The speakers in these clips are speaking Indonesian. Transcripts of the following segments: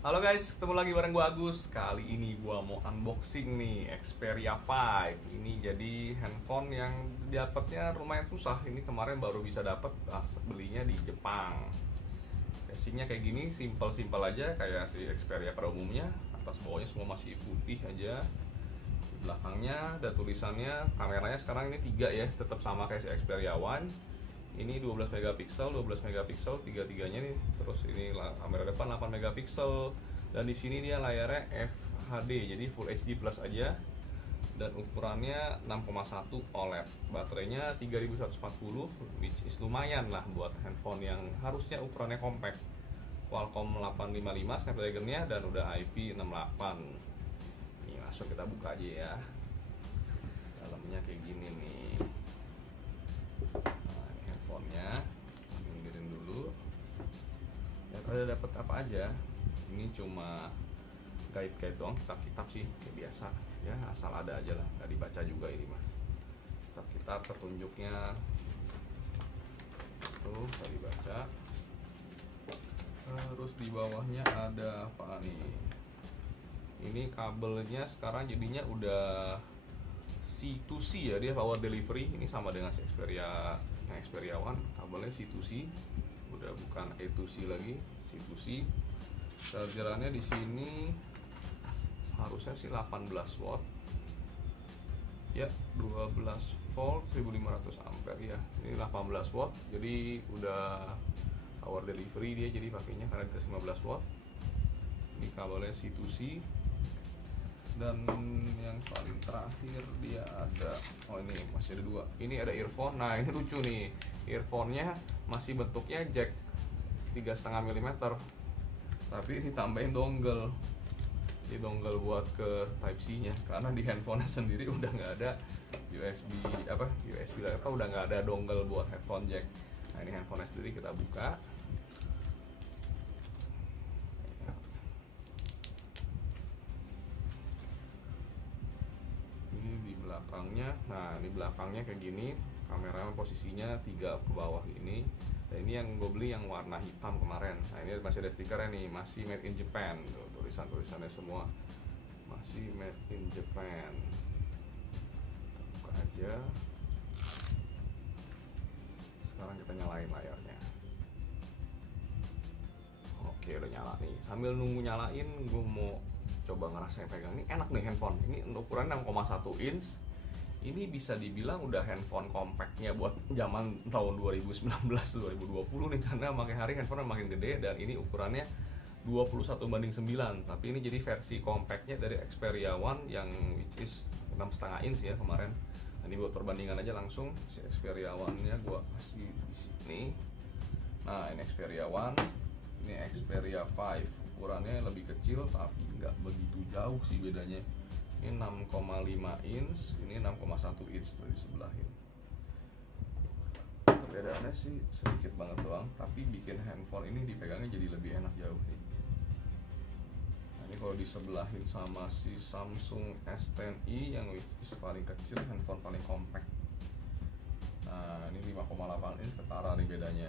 Halo guys, ketemu lagi bareng gua Agus. Kali ini gua mau unboxing nih Xperia 5. Ini jadi handphone yang dapatnya lumayan susah. Ini kemarin baru bisa dapat, belinya di Jepang. Casingnya kayak gini, simpel-simpel aja kayak si Xperia pada umumnya. Atas bawahnya semua masih putih aja. Di belakangnya ada tulisannya, kameranya sekarang ini 3 ya, tetap sama kayak si Xperia One. Ini 12 megapiksel, 12 megapiksel tiga-tiganya nih. Terus ini kamera depan 8 megapiksel dan di sini dia layarnya FHD, jadi Full HD Plus aja. Dan ukurannya 6,1 OLED. Baterainya 3140, which is lumayan lah buat handphone yang harusnya ukurannya compact. Qualcomm 855 Snapdragon-nya dan udah IP68. Nih, langsung kita buka aja ya. Dalamnya kayak gini nih. Handphonenya mundurin dulu ya, ada dapat apa aja. Ini cuma guide doang, kitab-kitab sih kayak biasa ya, asal ada aja lah, nggak dibaca juga ini mah. Kitab petunjuknya tuh nggak dibaca. Terus di bawahnya ada apa nih, ini kabelnya sekarang jadinya udah C2C ya, dia power delivery. Ini sama dengan si Xperia yang Xperia One, kabelnya C2C, udah bukan A2C lagi, C2C. Chargerannya di sini harusnya sih 18 watt ya, 12 volt 1500 ampere ya. Ini 18 watt, jadi udah power delivery dia, jadi pakainya karena dites 15 watt. Ini kabelnya C2C. Dan yang paling terakhir dia ada, oh ini masih ada 2. Ini ada earphone. Nah ini lucu nih, earphone-nya masih bentuknya jack 3,5 mm, tapi ditambahin dongle. Ini dongle buat ke Type C nya, karena di handphone sendiri udah nggak ada USB udah nggak ada dongle buat headphone jack. Nah ini handphone sendiri kita buka. Belakangnya, nah ini belakangnya kayak gini, kamera posisinya 3 ke bawah ini. Dan ini yang gue beli yang warna hitam kemarin. Nah ini masih ada stikernya nih, masih made in Japan. Tuh, tulisannya semua masih made in Japan. Buka aja. Sekarang kita nyalain layarnya. Oke, udah nyala nih. Sambil nunggu nyalain, gue mau coba ngerasain pegang. Ini enak nih handphone. Ini ukuran 6,1 inch. Ini bisa dibilang udah handphone compactnya buat zaman tahun 2019-2020 nih, karena makin hari handphone makin gede. Dan ini ukurannya 21:9, tapi ini jadi versi compactnya dari Xperia One yang which is 6,5 inch ya kemarin. Nah, ini buat perbandingan aja langsung, si Xperia One-nya gua kasih di sini. Nah ini Xperia One, ini Xperia 5. Ukurannya lebih kecil tapi nggak begitu jauh sih bedanya. Ini 6,5 inch, ini 6,1 inch tuh di sebelah ini. Perbedaannya sih sedikit banget doang, tapi bikin handphone ini dipegangnya jadi lebih enak jauh nih. Nah, ini kalau disebelahin sama si Samsung S10i yang paling kecil, handphone paling compact. Nah ini 5,8 inch, ketara nih bedanya.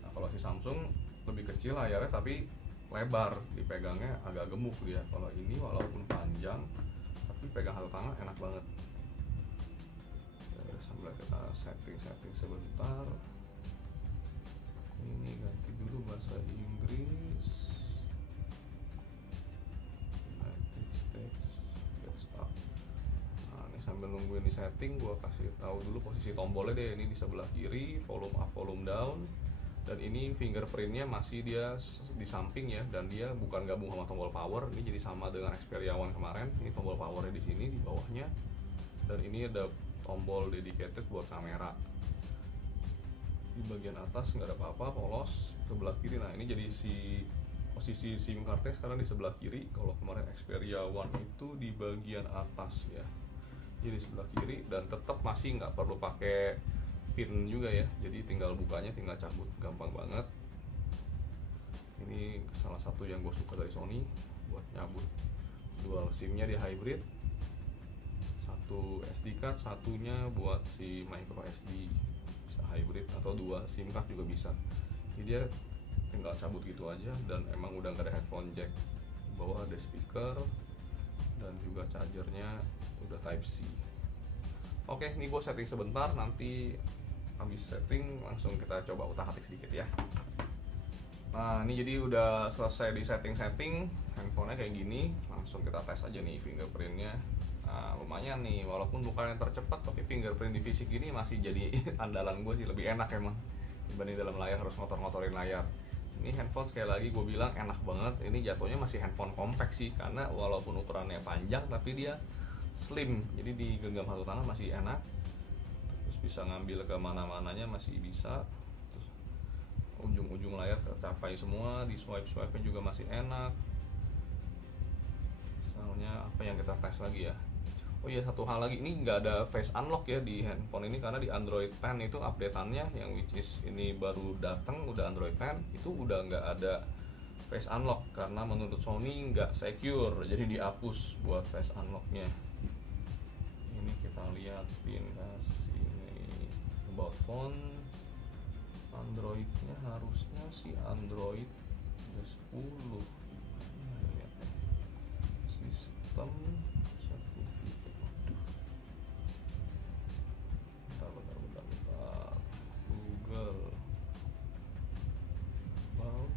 Nah kalau si Samsung lebih kecil layarnya tapi lebar, dipegangnya agak gemuk dia. Kalau ini walaupun panjang tapi pegang satu tangan enak banget. Ya, sambil kita setting sebentar. Ini ganti dulu bahasa Inggris. United States, get start. Nah ini sambil nungguin di setting, gua kasih tahu dulu posisi tombolnya deh. Ini di sebelah kiri, volume up, volume down. Dan ini fingerprintnya masih dia di samping ya, dan dia bukan gabung sama tombol power. Ini jadi sama dengan Xperia One kemarin. Ini tombol powernya di sini di bawahnya, dan ini ada tombol dedicated buat kamera. Di bagian atas nggak ada apa-apa, polos. Sebelah kiri, nah ini jadi posisi SIM cardnya sekarang di sebelah kiri. Kalau kemarin Xperia One itu di bagian atas ya, jadi sebelah kiri. Dan tetap masih nggak perlu pakai pin juga ya, jadi tinggal bukanya, tinggal cabut, gampang banget. Ini salah satu yang gue suka dari Sony buat nyabut. Dual SIM-nya di hybrid, satu SD card, satunya buat si micro SD, bisa hybrid atau 2 SIM card juga bisa. Jadi dia tinggal cabut gitu aja, dan emang udah nggak ada headphone jack. Bawah ada speaker dan juga chargernya udah Type C. Oke, ini gue setting sebentar, nanti habis setting langsung kita coba utak-atik sedikit ya. Nah, ini jadi udah selesai di setting-setting, handphonenya kayak gini. Langsung kita tes aja nih fingerprintnya. Nah, lumayan nih, walaupun bukan yang tercepat, tapi fingerprint di fisik ini masih jadi andalan gue sih, lebih enak emang dibanding dalam layar harus ngotor-ngotorin layar. Ini handphone sekali lagi gue bilang enak banget. Ini jatuhnya masih handphone compact sih, karena walaupun ukurannya panjang tapi dia slim, jadi digenggam satu tangan masih enak. Terus bisa ngambil ke mana-mananya masih bisa. Terus ujung-ujung layar tercapai semua, di swipe-nya juga masih enak. Misalnya apa yang kita tes lagi ya? Oh iya, satu hal lagi, ini nggak ada face unlock ya di handphone ini, karena di Android 10 itu updateannya yang which is ini baru datang, udah Android 10 itu udah nggak ada face unlock, karena menurut Sony nggak secure, jadi dihapus buat face unlocknya. Ini kita lihat pin ini about phone, Androidnya harusnya sih Android 10. Lihat ya, sistem Google about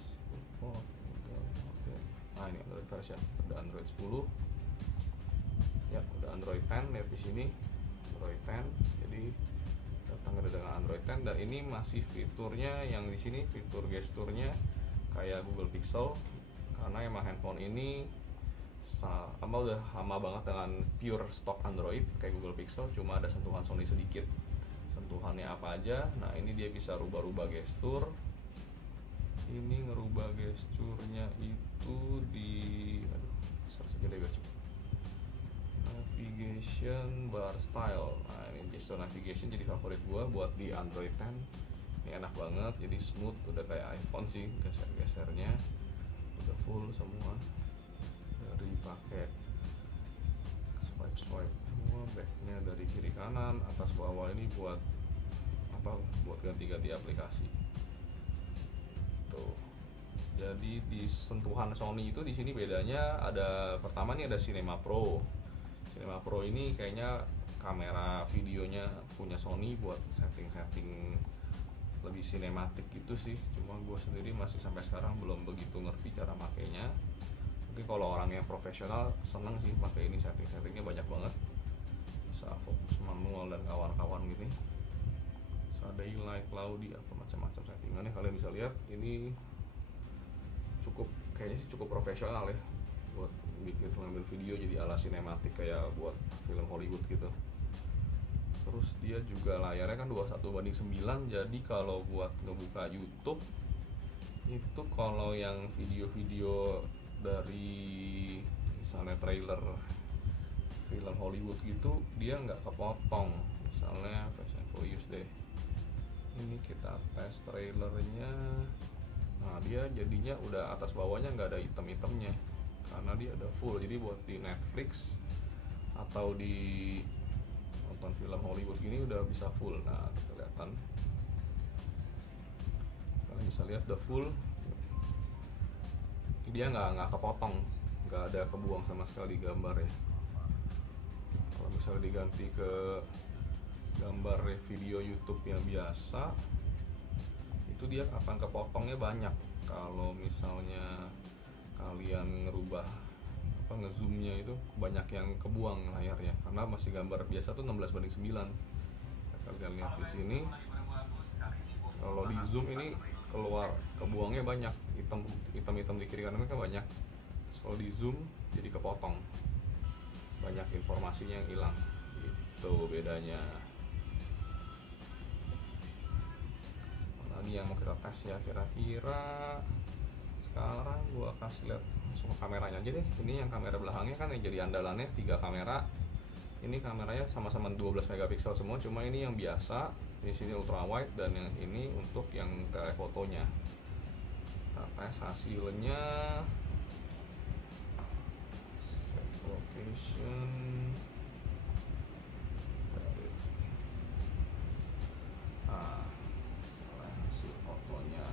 support Google. Okay. Nah, ini Android version, udah Android 10 ya, udah Android 10. lihat di sini Android 10, jadi datang dengan Android 10, dan ini masih fiturnya yang di sini, fitur gesturnya kayak Google Pixel, karena emang handphone ini udah sama banget dengan pure stock Android kayak Google Pixel, cuma ada sentuhan Sony sedikit. Sentuhannya apa aja? Nah, ini dia bisa rubah-rubah gestur. Ini ngerubah gesturnya itu di search aja deh biar cepet. Navigation bar style. Nah, ini gestur navigation jadi favorit gua buat di Android 10. Ini enak banget, jadi smooth, udah kayak iPhone sih geser-gesernya. Udah full semua. Dari pakai swipe semua, backnya dari kiri kanan, atas bawah ini buat apa? Buat ganti-ganti aplikasi. Tuh. Jadi di sentuhan Sony itu di sini bedanya ada, pertama nih ada Cinema Pro. Cinema Pro ini kayaknya kamera videonya punya Sony buat setting-setting lebih sinematik gitu sih. Cuma gue sendiri masih sampai sekarang belum begitu ngerti cara makainya. Mungkin kalau orang yang profesional seneng sih pakai ini, settingnya banyak banget, bisa fokus manual dan kawan-kawan gitu. Bisa daylight, cloudy, apa macam-macam settingannya kalian bisa lihat. Ini kayaknya sih cukup profesional ya buat bikin ngambil video jadi ala sinematik kayak buat film Hollywood gitu. Terus dia juga layarnya kan 21:9, jadi kalau buat ngebuka YouTube itu, kalau yang video-video dari misalnya trailer film Hollywood gitu, dia nggak kepotong. Misalnya Fast and Furious deh, ini kita tes trailernya. Nah, dia jadinya udah atas bawahnya nggak ada item-itemnya, karena dia udah full. Jadi buat di Netflix atau di nonton film Hollywood gini udah bisa full. Nah, kelihatan, kalian bisa lihat udah full. Dia nggak kepotong, nggak ada kebuang sama sekali gambar ya. Kalau misalnya diganti ke gambar video YouTube yang biasa, itu dia akan kepotongnya banyak. Kalau misalnya kalian ngerubah ngezoomnya itu banyak yang kebuang layarnya, karena masih gambar biasa tuh 16:9. Kalian lihat di sini, kalau di zoom ini keluar kebuangnya banyak, hitam di kiri kanan kan banyak. Kalau di zoom jadi kepotong, banyak informasinya yang hilang. Itu bedanya. Lagi yang mau kita tes ya, kira-kira sekarang gua kasih lihat langsung ke kameranya aja deh. Ini yang kamera belakangnya kan yang jadi andalannya, 3 kamera. Ini kameranya sama-sama 12 megapiksel semua, cuma ini yang biasa, di sini ultra wide, dan yang ini untuk yang telefotonya. Kita tes hasilnya. Save location. Nah, hasil fotonya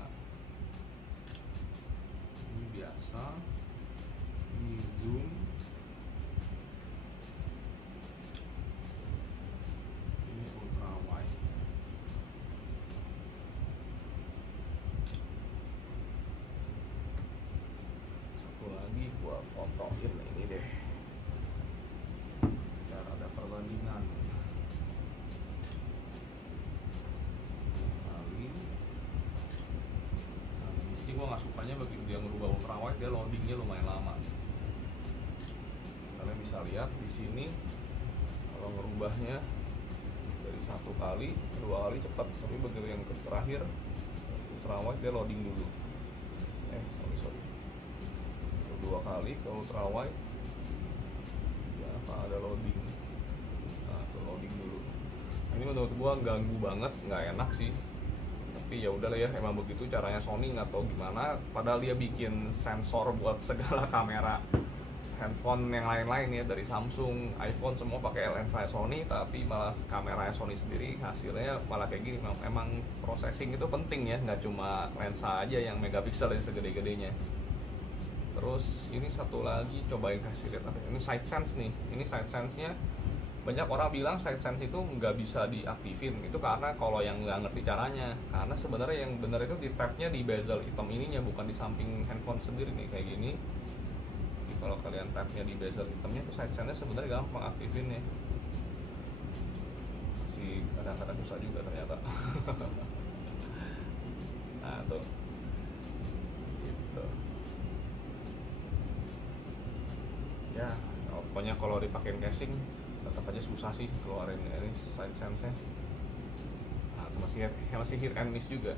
biasa, ini zoom, ini ultra wide. Satu lagi gua fotoin ini deh, biar ada perbandingan. Gue nggak sukanya begitu dia ngerubah ultrawide, dia loadingnya lumayan lama. Kalian bisa lihat di sini kalau ngerubahnya dari 1 kali, 2 kali cepat, tapi begitu yang terakhir ultrawide dia loading dulu. Sorry. 2 kali ke ultrawide ya apa ada loading. Nah, tuh loading dulu. Nah, ini menurut gua ganggu banget, nggak enak sih. Tapi ya udahlah ya, emang begitu caranya Sony, nggak tahu gimana. Padahal dia bikin sensor buat segala kamera handphone yang lain-lain ya, dari Samsung, iPhone semua pakai lensa Sony, tapi malah kameranya Sony sendiri hasilnya malah kayak gini. Emang processing itu penting ya, nggak cuma lensa aja yang megapiksel segede-gedenya. Terus ini satu lagi, cobain kasih lihat apa ini, side sense nih. Ini side sense-nya banyak orang bilang side sense itu nggak bisa diaktifin. Itu karena kalau yang nggak ngerti caranya, karena sebenarnya yang benar itu di tabnya di bezel hitam ininya, bukan di samping handphone sendiri nih kayak gini. Jadi kalau kalian tabnya di bezel hitamnya tuh side sense-nya sebenarnya gampang aktifinnya. Masih kadang-kadang susah juga ternyata. Nah tuh gitu ya, pokoknya kalau dipakein casing tetap aja susah sih keluarin ini side sense-nya. Nah, itu masih hit and miss juga.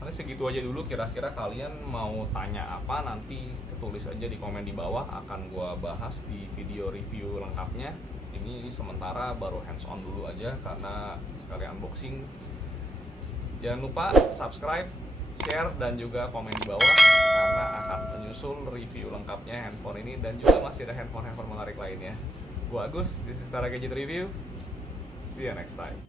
Nanti segitu aja dulu, kira-kira kalian mau tanya apa nanti tulis aja di komen di bawah, akan gua bahas di video review lengkapnya. Ini sementara baru hands on dulu aja karena sekali unboxing. Jangan lupa subscribe, share, dan juga komen di bawah karena akan menyusul review lengkapnya handphone ini, dan juga masih ada handphone menarik lainnya. Gua Agus, this is Tara Gadget Review. See you next time.